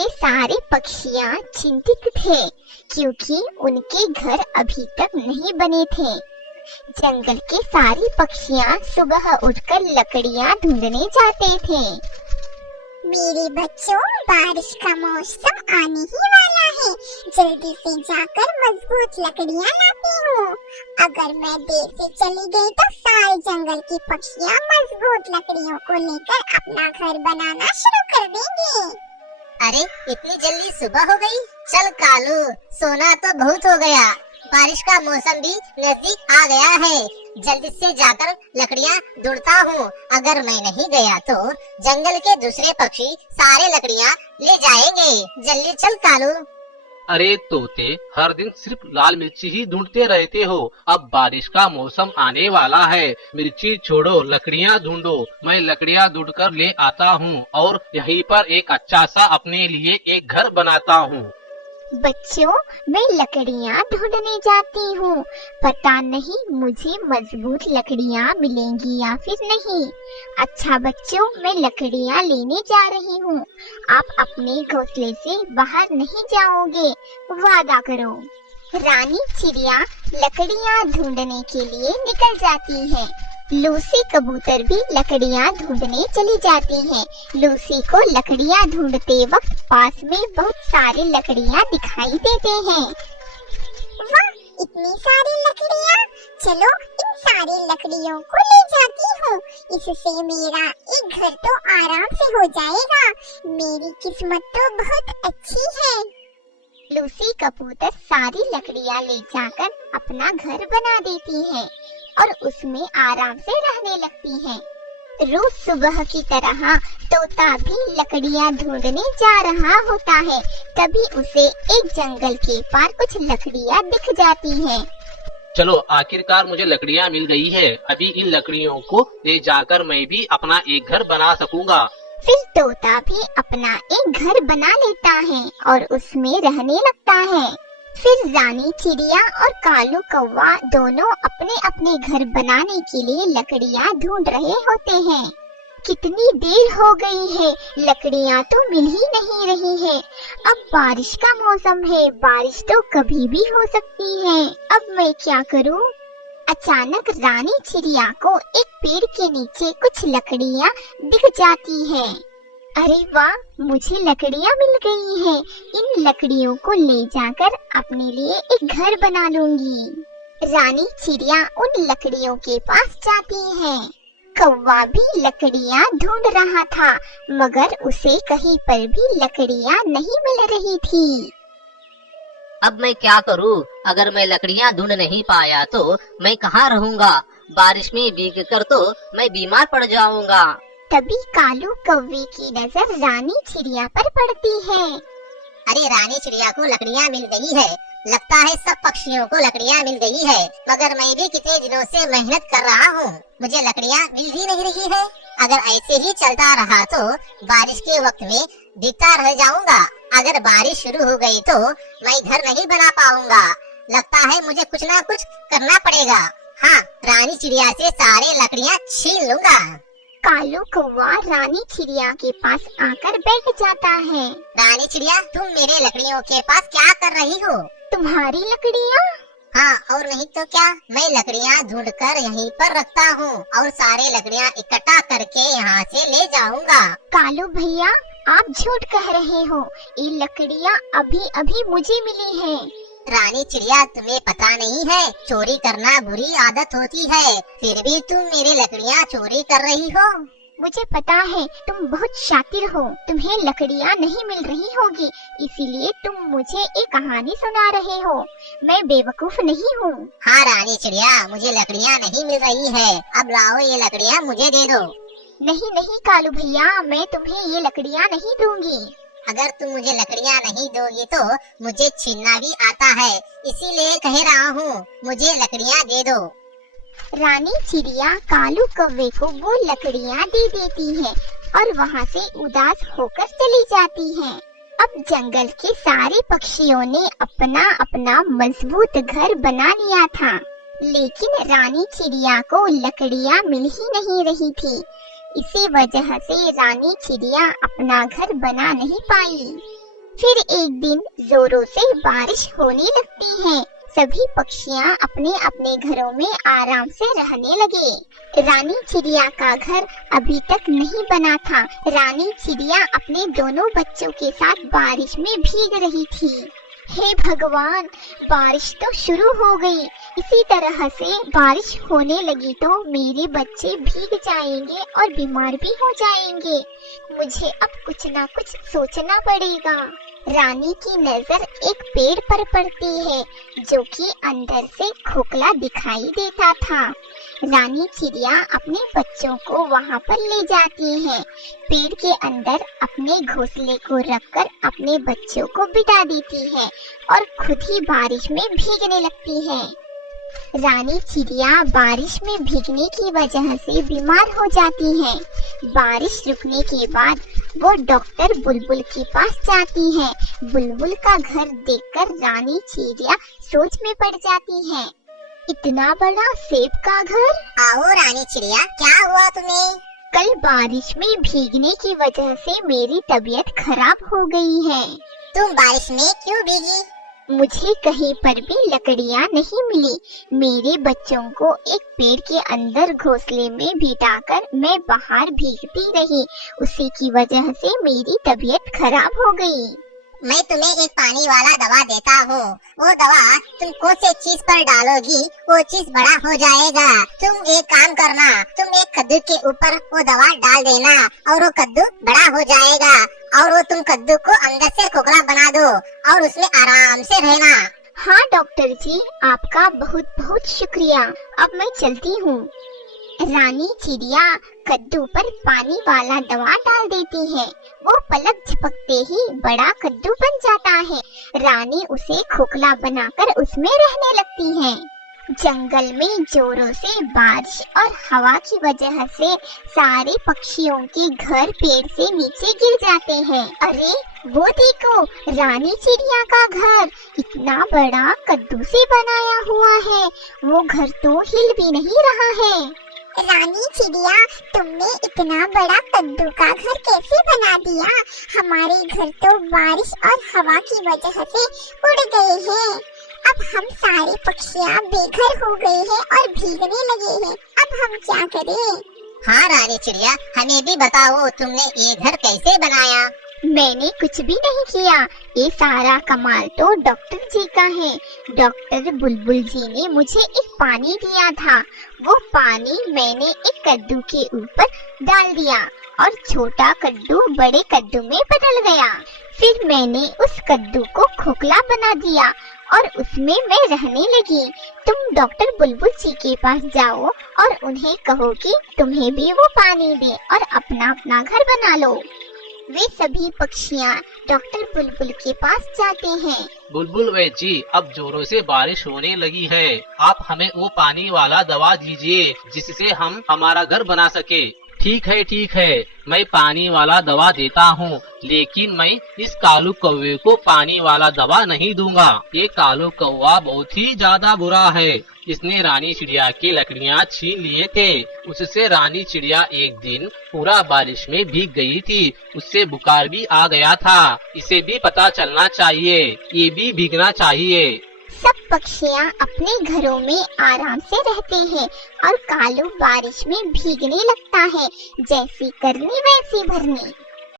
के सारे पक्षियाँ चिंतित थे क्योंकि उनके घर अभी तक नहीं बने थे। जंगल के सारे पक्षियाँ सुबह उठकर लकड़ियाँ ढूंढने जाते थे। मेरे बच्चों, बारिश का मौसम आने ही वाला है। जल्दी से जाकर मजबूत लकड़ियाँ लाती हूँ। अगर मैं देर से चली गई तो सारे जंगल की पक्षियाँ मजबूत लकड़ियों को लेकर अपना घर बनाना शुरू कर देंगे। अरे इतनी जल्दी सुबह हो गई? चल कालू, सोना तो बहुत हो गया। बारिश का मौसम भी नजदीक आ गया है। जल्दी से जाकर लकड़ियाँ ढूंढता हूँ। अगर मैं नहीं गया तो जंगल के दूसरे पक्षी सारे लकड़ियाँ ले जाएंगे। जल्दी चल कालू। अरे तोते, हर दिन सिर्फ लाल मिर्ची ही ढूंढते रहते हो। अब बारिश का मौसम आने वाला है। मिर्ची छोड़ो, लकड़ियाँ ढूंढो। मैं लकड़ियाँ ढूंढ कर ले आता हूँ और यहीं पर एक अच्छा सा अपने लिए एक घर बनाता हूँ। बच्चों, मैं लकड़ियाँ ढूंढने जाती हूँ। पता नहीं मुझे मजबूत लकड़ियाँ मिलेंगी या फिर नहीं। अच्छा बच्चों, मैं लकड़ियाँ लेने जा रही हूँ। आप अपने घोंसले से बाहर नहीं जाओगे, वादा करो। रानी चिड़िया लकड़ियाँ ढूंढने के लिए निकल जाती है। लूसी कबूतर भी लकड़ियाँ ढूंढने चली जाती है। लूसी को लकड़ियाँ ढूंढते वक्त पास में बहुत सारी लकड़ियाँ दिखाई देते हैं। वाह, इतनी सारी लकड़ियाँ! चलो इन सारी लकड़ियों को ले जाती हूँ। इससे मेरा एक घर तो आराम से हो जाएगा। मेरी किस्मत तो बहुत अच्छी है। लूसी कबूतर सारी लकड़ियाँ ले जाकर अपना घर बना देती है और उसमें आराम से रहने लगती है। रोज सुबह की तरह तोता भी लकड़ियाँ ढूंढने जा रहा होता है। तभी उसे एक जंगल के पार कुछ लकड़ियाँ दिख जाती हैं। चलो, आखिरकार मुझे लकड़ियाँ मिल गई है। अभी इन लकड़ियों को ले जाकर मैं भी अपना एक घर बना सकूंगा। फिर तोता भी अपना एक घर बना लेता है और उसमें रहने लगता है। फिर रानी चिड़िया और कालू कौवा दोनों अपने अपने घर बनाने के लिए लकड़ियाँ ढूंढ रहे होते हैं। कितनी देर हो गई है, लकड़ियाँ तो मिल ही नहीं रही है। अब बारिश का मौसम है, बारिश तो कभी भी हो सकती है। अब मैं क्या करूँ? अचानक रानी चिड़िया को एक पेड़ के नीचे कुछ लकड़ियाँ दिख जाती है। अरे वाह, मुझे लकड़ियाँ मिल गई हैं। इन लकड़ियों को ले जाकर अपने लिए एक घर बना लूंगी। रानी चिड़िया उन लकड़ियों के पास जाती है। कौवा भी लकड़ियाँ ढूंढ रहा था, मगर उसे कहीं पर भी लकड़ियाँ नहीं मिल रही थी। अब मैं क्या करूं? अगर मैं लकड़ियां ढूंढ नहीं पाया तो मैं कहाँ रहूंगा? बारिश में भीग कर तो मैं बीमार पड़ जाऊंगा। तभी कालू कौवे की नजर रानी चिड़िया पर पड़ती है। अरे रानी चिड़िया को लकड़ियाँ मिल गई है। लगता है सब पक्षियों को लकड़ियाँ मिल गई है, मगर मैं भी कितने दिनों से मेहनत कर रहा हूँ, मुझे लकड़ियाँ मिल ही नहीं रही है। अगर ऐसे ही चलता रहा तो बारिश के वक्त में भीगता रह जाऊंगा। अगर बारिश शुरू हो गई तो मैं घर नहीं बना पाऊंगा। लगता है मुझे कुछ ना कुछ करना पड़ेगा। हाँ, रानी चिड़िया से सारे लकड़ियाँ छीन लूंगा। कालू कौवा रानी चिड़िया के पास आकर बैठ जाता है। रानी चिड़िया, तुम मेरे लकड़ियों के पास क्या कर रही हो? तुम्हारी लकड़ियाँ? हाँ, और नहीं तो क्या, मैं लकड़ियाँ ढूंढकर यहीं पर रखता हूँ और सारे लकड़ियाँ इकट्ठा करके यहाँ से ले जाऊंगा। कालू भैया, आप झूठ कह रहे हो। ये लकड़ियाँ अभी अभी मुझे मिली है। रानी चिड़िया, तुम्हें पता नहीं है, चोरी करना बुरी आदत होती है, फिर भी तुम मेरी लकड़ियाँ चोरी कर रही हो। मुझे पता है, तुम बहुत शातिर हो। तुम्हें लकड़ियाँ नहीं मिल रही होगी, इसीलिए तुम मुझे एक कहानी सुना रहे हो। मैं बेवकूफ नहीं हूँ। हाँ रानी चिड़िया, मुझे लकड़ियाँ नहीं मिल रही है। अब लाओ ये लकड़ियाँ मुझे दे दो। नहीं नहीं कालू भैया, मैं तुम्हें ये लकड़ियाँ नहीं दूंगी। अगर तुम मुझे लकड़ियाँ नहीं दोगी तो मुझे छीनना भी आता है, इसीलिए कह रहा हूँ, मुझे लकड़ियाँ दे दो। रानी चिड़िया कालू कौवे को वो लकड़ियाँ दे देती है और वहाँ से उदास होकर चली जाती है। अब जंगल के सारे पक्षियों ने अपना अपना मजबूत घर बना लिया था, लेकिन रानी चिड़िया को लकड़ियाँ मिल ही नहीं रही थी। इसी वजह से रानी चिड़िया अपना घर बना नहीं पाई। फिर एक दिन जोरों से बारिश होने लगती है। सभी पक्षियाँ अपने अपने घरों में आराम से रहने लगे। रानी चिड़िया का घर अभी तक नहीं बना था। रानी चिड़िया अपने दोनों बच्चों के साथ बारिश में भीग रही थी। हे भगवान, बारिश तो शुरू हो गई। इसी तरह से बारिश होने लगी तो मेरे बच्चे भीग जाएंगे और बीमार भी हो जाएंगे। मुझे अब कुछ ना कुछ सोचना पड़ेगा। रानी की नजर एक पेड़ पर पड़ती है जो कि अंदर से खोखला दिखाई देता था। रानी चिड़िया अपने बच्चों को वहाँ पर ले जाती है। पेड़ के अंदर अपने घोंसले को रखकर अपने बच्चों को बिठा देती है और खुद ही बारिश में भीगने लगती है। रानी चिड़िया बारिश में भीगने की वजह से बीमार हो जाती है। बारिश रुकने के बाद वो डॉक्टर बुलबुल के पास जाती है। बुलबुल का घर देखकर रानी चिड़िया सोच में पड़ जाती है। इतना बड़ा सेब का घर? आओ रानी चिड़िया, क्या हुआ तुम्हें? कल बारिश में भीगने की वजह से मेरी तबीयत खराब हो गई है। तुम बारिश में क्यों भीगी? मुझे कहीं पर भी लकड़ियाँ नहीं मिली। मेरे बच्चों को एक पेड़ के अंदर घोंसले में बिठाकर मैं बाहर भीगती रही। उसी की वजह से मेरी तबीयत खराब हो गई। मैं तुम्हें एक पानी वाला दवा देता हूँ। वो दवा तुम कौन से चीज पर डालोगी वो चीज बड़ा हो जाएगा। तुम एक काम करना, तुम एक कद्दू के ऊपर वो दवा डाल देना और वो कद्दू बड़ा हो जाएगा और वो तुम कद्दू को अंदर से खोखला बना दो और उसमें आराम से रहना। हाँ डॉक्टर जी, आपका बहुत बहुत शुक्रिया। अब मैं चलती हूँ। रानी चिड़िया कद्दू पर पानी वाला दवा डाल देती है। वो पलक झपकते ही बड़ा कद्दू बन जाता है। रानी उसे खोखला बनाकर उसमें रहने लगती है। जंगल में जोरों से बारिश और हवा की वजह से सारे पक्षियों के घर पेड़ से नीचे गिर जाते हैं। अरे वो देखो, रानी चिड़िया का घर इतना बड़ा कद्दू से बनाया हुआ है। वो घर तो हिल भी नहीं रहा है। रानी चिड़िया, तुमने इतना बड़ा कद्दू का घर कैसे बना दिया? हमारे घर तो बारिश और हवा की वजह से उड़ गए हैं। अब हम सारे पक्षियाँ बेघर हो गए हैं और भीगने लगे हैं। अब हम क्या करें? हाँ रानी चिड़िया, हमें भी बताओ, तुमने ये घर कैसे बनाया? मैंने कुछ भी नहीं किया। ये सारा कमाल तो डॉक्टर जी का है। डॉक्टर बुलबुल जी ने मुझे एक पानी दिया था। वो पानी मैंने एक कद्दू के ऊपर डाल दिया और छोटा कद्दू बड़े कद्दू में बदल गया। फिर मैंने उस कद्दू को खोखला बना दिया और उसमें मैं रहने लगी। तुम डॉक्टर बुलबुल जी के पास जाओ और उन्हें कहो कि तुम्हें भी वो पानी दे और अपना अपना घर बना लो। वे सभी पक्षियाँ डॉक्टर बुलबुल के पास जाते हैं। बुलबुल वे जी, अब जोरों से बारिश होने लगी है। आप हमें वो पानी वाला दवा दीजिए जिससे हम हमारा घर बना सके। ठीक है, मैं पानी वाला दवा देता हूँ, लेकिन मैं इस कालू कौवे को पानी वाला दवा नहीं दूंगा। ये कालू कौवा बहुत ही ज्यादा बुरा है। इसने रानी चिड़िया की लकड़ियाँ छीन लिए थे। उससे रानी चिड़िया एक दिन पूरा बारिश में भीग गई थी। उससे बुखार भी आ गया था। इसे भी पता चलना चाहिए, ये भी भीगना चाहिए। सब पक्षियाँ अपने घरों में आराम से रहते हैं और कालू बारिश में भीगने लगता है। जैसी करनी वैसी भरनी।